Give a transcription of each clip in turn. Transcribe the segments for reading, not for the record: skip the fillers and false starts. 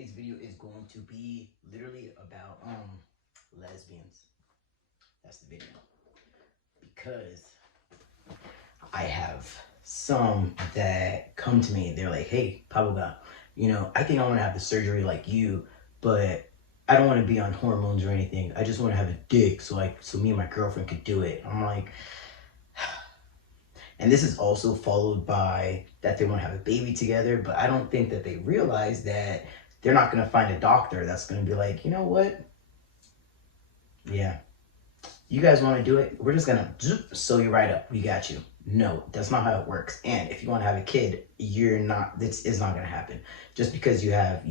today's video is going to be literally about lesbians. That's the video. Because I have some that come to me, they're like, hey, Pablo, I think I want to have the surgery like you, but I don't want to be on hormones or anything. I just want to have a dick so me and my girlfriend could do it. I'm like, and this is also followed by that they want to have a baby together, but I don't think that they realize that they're not going to find a doctor that's going to be like, you know what? Yeah, you guys want to do it? We're just going to sew you right up. We got you. No, that's not how it works. And if you want to have a kid, this is not going to happen. Just because you have,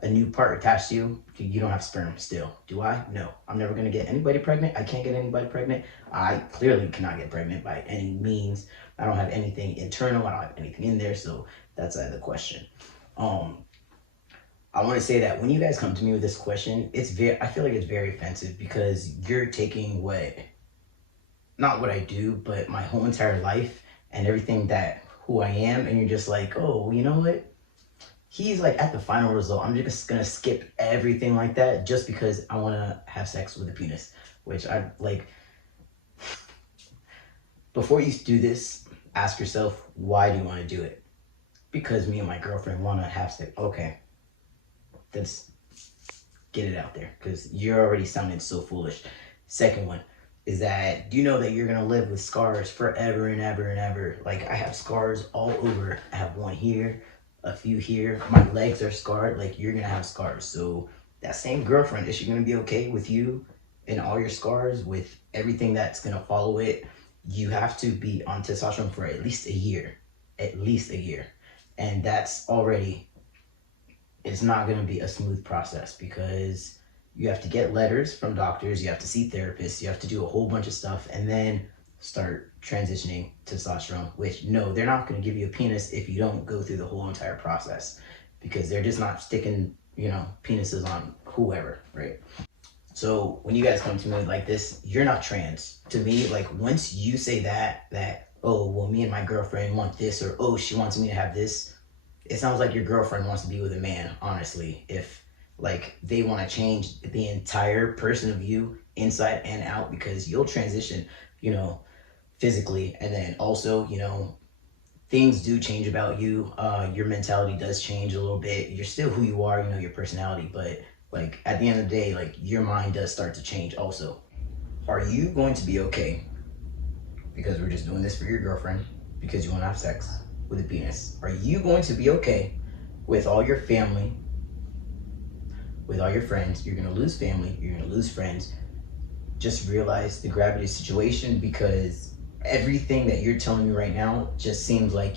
a new part attached to you, you don't have sperm still. Do I? No. I'm never going to get anybody pregnant. I can't get anybody pregnant. I clearly cannot get pregnant by any means. I don't have anything internal. I don't have anything in there. So that's out of the question. I want to say that when you guys come to me with this question, I feel like it's very offensive because you're taking not what I do, but my whole entire life and everything who I am. And you're just like, oh, you know what? He's like at the final result. I'm just going to skip everything like that just because I want to have sex with a penis, which I like. Before you do this, ask yourself, why do you want to do it? Because me and my girlfriend want to have sex. Okay. Let's get it out there because you're already sounding so foolish. Second one is that, do you know that you're going to live with scars forever and ever and ever? Like, I have scars all over. I have one here, a few here. My legs are scarred. Like, you're going to have scars. So that same girlfriend, is she going to be okay with you and all your scars, with everything that's going to follow it? You have to be on testosterone for at least a year. At least a year. And that's already... it's not going to be a smooth process because you have to get letters from doctors, you have to see therapists, you have to do a whole bunch of stuff, and then start transitioning testosterone, which no, they're not going to give you a penis if you don't go through the whole entire process, because they're just not sticking, penises on whoever, right? So when you guys come to me like this, you're not trans. To me, like, once you say that, oh, well, me and my girlfriend want this, or oh, she wants me to have this, it sounds like your girlfriend wants to be with a man, honestly. If, like, they want to change the entire person of you inside and out, because you'll transition, physically. And then also, things do change about you. Your mentality does change a little bit. You're still who you are, your personality. But, like, at the end of the day, like, your mind does start to change also. Are you going to be okay? Because we're just doing this for your girlfriend, because you want to have sex with a penis. Are you going to be okay with all your family, with all your friends? You're going to lose family, you're going to lose friends. Just realize the gravity of the situation, because everything that you're telling me right now just seems like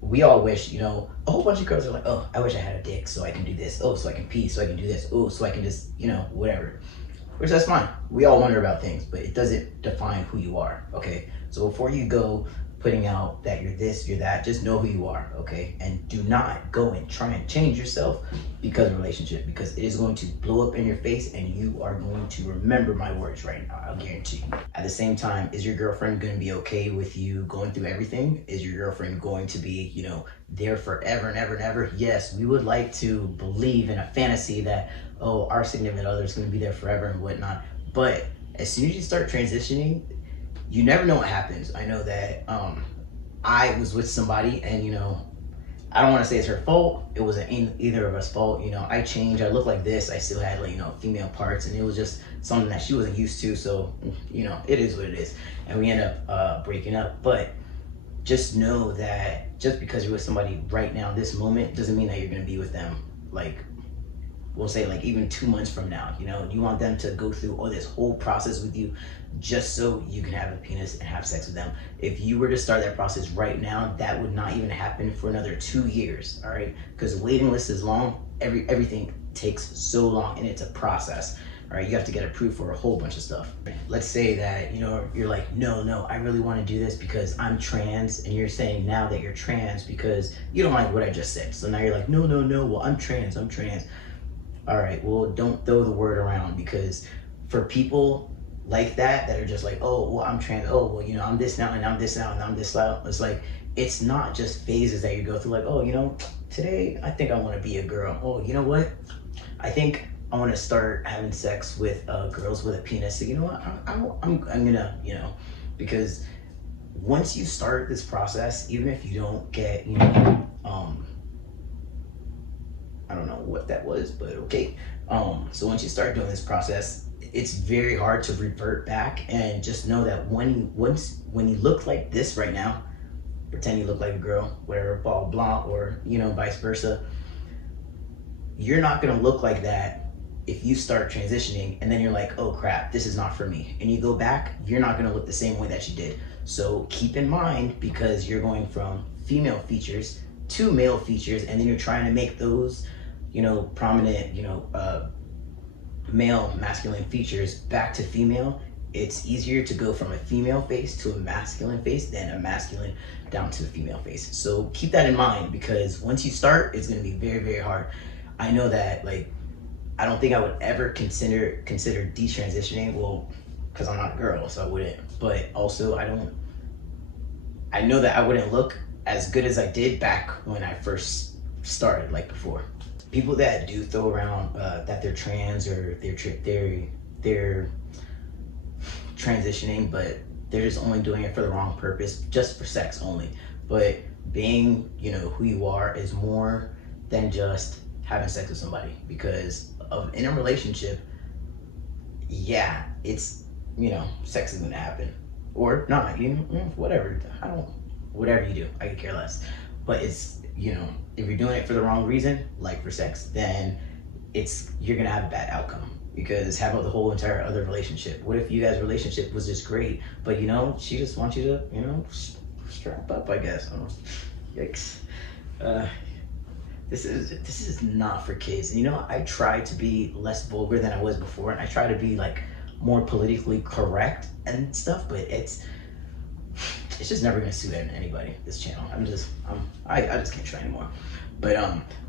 we all wish, a whole bunch of girls are like, oh, I wish I had a dick so I can do this. Oh, so I can pee, so I can do this. Oh, so I can just, whatever. Which, that's fine. We all wonder about things, but it doesn't define who you are, okay? So before you go putting out that you're this, you're that, just know who you are, okay? And do not go and try and change yourself because of a relationship, because it is going to blow up in your face and you are going to remember my words right now, I'll guarantee you. At the same time, is your girlfriend going to be okay with you going through everything? Is your girlfriend going to be, there forever and ever and ever? Yes, we would like to believe in a fantasy that, oh, our significant other is going to be there forever and whatnot. But as soon as you start transitioning, you never know what happens. I know that I was with somebody, and I don't want to say it's her fault. It wasn't either of us fault. I changed. I looked like this. I still had female parts, and it was just something that she wasn't used to. So it is what it is, and we end up breaking up. But just know that just because you're with somebody right now, this moment, doesn't mean that you're gonna be with them, like, we'll say, like, even 2 months from now. You want them to go through all this whole process with you just so you can have a penis and have sex with them. If you were to start that process right now, that would not even happen for another 2 years, all right? Because the waiting list is long. Everything takes so long, and it's a process, all right? You have to get approved for a whole bunch of stuff. Let's say that, you're like, no, I really want to do this because I'm trans, and you're saying now that you're trans because you don't like what I just said. So now you're like, no, well, I'm trans. All right, well, don't throw the word around, because for people like that are just like, oh, well, I'm trans, oh, well, I'm this now and I'm this now and I'm this now, it's like, it's not just phases that you go through, like, oh, you know, today I think I want to be a girl. Oh, you know what? I think I want to start having sex with girls with a penis. So you know what? I'm gonna, you know, because once you start this process, even if you don't get, you know, I don't know what that was, but okay. So once you start doing this process, it's very hard to revert back, and just know that when you look like this right now, pretend you look like a girl, whatever, blah blah, or you know, vice versa. You're not gonna look like that if you start transitioning and then you're like, oh crap, this is not for me. And you go back, you're not gonna look the same way that you did. So keep in mind, because you're going from female features to male features, and then you're trying to make those, you know, prominent, you know, male masculine features back to female. It's easier to go from a female face to a masculine face than a masculine down to a female face. So keep that in mind, because once you start, it's going to be very, very hard. I know that, like, I don't think I would ever consider detransitioning. Well, because I'm not a girl, so I wouldn't. But also, I know that I wouldn't look as good as I did back when I first started, like before. People that do throw around that they're trans, or they're transitioning, but they're just only doing it for the wrong purpose, just for sex only. But being, you know, who you are is more than just having sex with somebody, because in a relationship, yeah, it's, you know, sex is gonna happen or not, you know, whatever. Whatever you do, I could care less. But it's, you know, if you're doing it for the wrong reason, like for sex, then you're gonna have a bad outcome. Because how about the whole entire other relationship? What if you guys' relationship was just great, but you know, she just wants you to, you know, strap up, I guess. Oh, yikes. This is not for kids. And you know, I try to be less vulgar than I was before, and I try to be like more politically correct and stuff, but it's just never gonna suit anybody, this channel. I just can't try anymore. But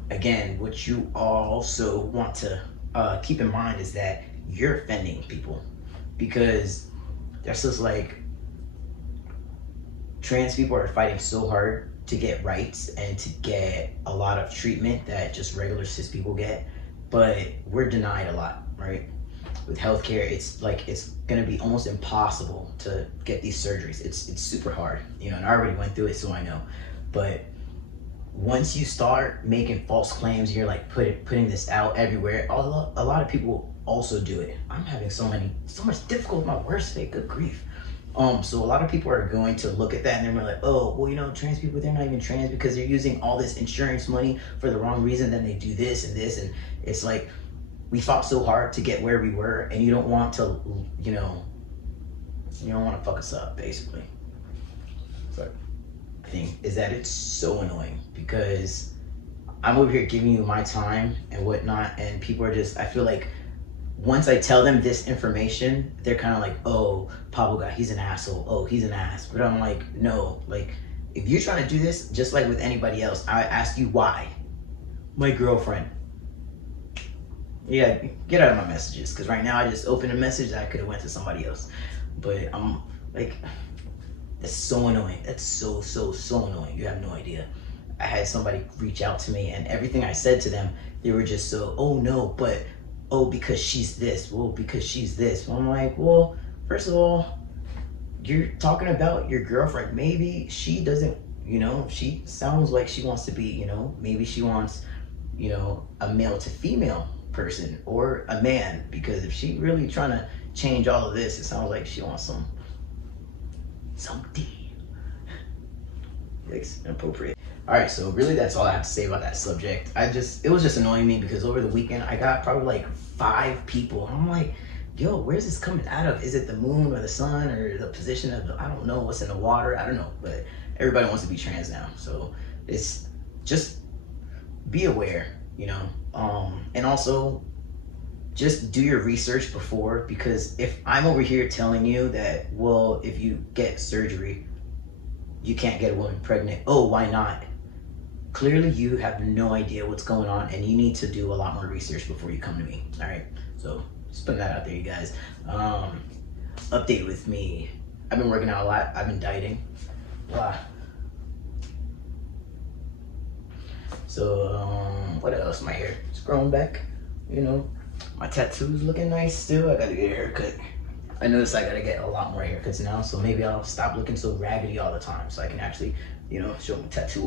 again, what you also want to keep in mind is that you're offending people, because there's just like, trans people are fighting so hard to get rights and to get a lot of treatment that just regular cis people get, but we're denied a lot, right? With healthcare, it's like, it's gonna be almost impossible to get these surgeries. It's super hard, you know, and I already went through it, so I know. But once you start making false claims, you're like putting this out everywhere. A lot of people also do it. I'm having so much difficulty with my words today. Good grief. So a lot of people are going to look at that and they're like, oh, well, you know, trans people, they're not even trans because they're using all this insurance money for the wrong reason. Then they do this and this, and it's like, we fought so hard to get where we were, and you don't want to, you know, you don't want to fuck us up, basically. So the thing is that it's so annoying, because I'm over here giving you my time and whatnot, and people are just, I feel like once I tell them this information, they're kind of like, oh, Pablo guy, he's an asshole. Oh, he's an ass. But I'm like, no, like, if you're trying to do this, just like with anybody else, I ask you why. My girlfriend. Yeah, get out of my messages, because right now I just opened a message that I could have went to somebody else. But I'm like, it's so annoying. It's so annoying. You have no idea. I had somebody reach out to me, and everything I said to them, they were just so, oh no, but, oh, because she's this, well, because she's this. Well, I'm like, well, first of all, you're talking about your girlfriend. Maybe she doesn't, you know, she sounds like she wants to be, you know, maybe she wants, you know, a male to female person, or a man, because if she really trying to change all of this, it sounds like she wants some D. It's inappropriate. All right, so really that's all I have to say about that subject. It was just annoying me, because over the weekend I got probably like 5 people. I'm like, yo, where's this coming out of? Is it the moon or the sun or the position of I don't know what's in the water? I don't know, but everybody wants to be trans now. So it's just be aware, you know, and also just do your research before, because if I'm over here telling you that, well, if you get surgery, you can't get a woman pregnant. Oh, why not? Clearly you have no idea what's going on, and you need to do a lot more research before you come to me. All right, so just putting that out there, you guys. Update with me. I've been working out a lot. I've been dieting. Wow. So what else? My hair is growing back, you know. My tattoo's looking nice still. I gotta get a haircut. I noticed I gotta get a lot more haircuts now, so maybe I'll stop looking so raggedy all the time so I can actually, you know, show my tattoo